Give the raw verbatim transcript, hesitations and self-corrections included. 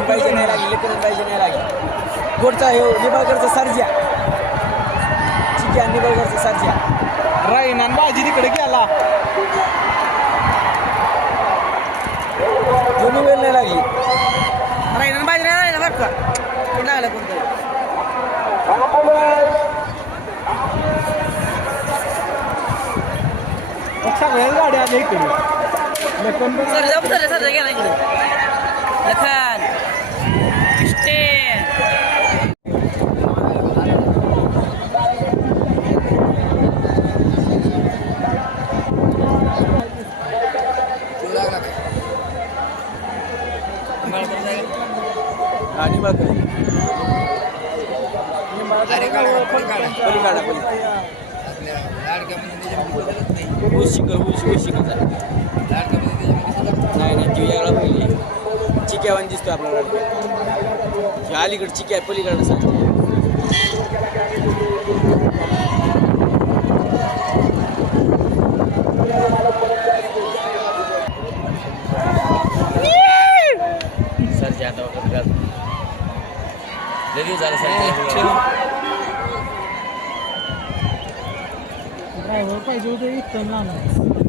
पाहिजे नाही लागली लेकरं पाहिजे नाही लागली गोडचा हे निबाळकरचा सर्जा चिक्या निबाळकरचा सर्जा राईन आणि बाजी तिकडे गेला दोन्ही वेळ नाही लागली राईन बाजी नाही लागला बरं का कोण लागला कोणतरी सगळ्याच गाड्या आल्या इकडे लखन पण सर जाऊ सर सर गेला इकडे लखन स्टे आणि बघ पलीकडा ऊस शिकल ऊस ऊस शिकल नाही नाही जीव यायला पाहिजे चिक्यावानी दिसतो आपल्याला अलीकडे चिक्या पलीकडे सांगते सर जाता वगैरे लगेच झालं सर ड्रायव्हर पाहिजे होते इथं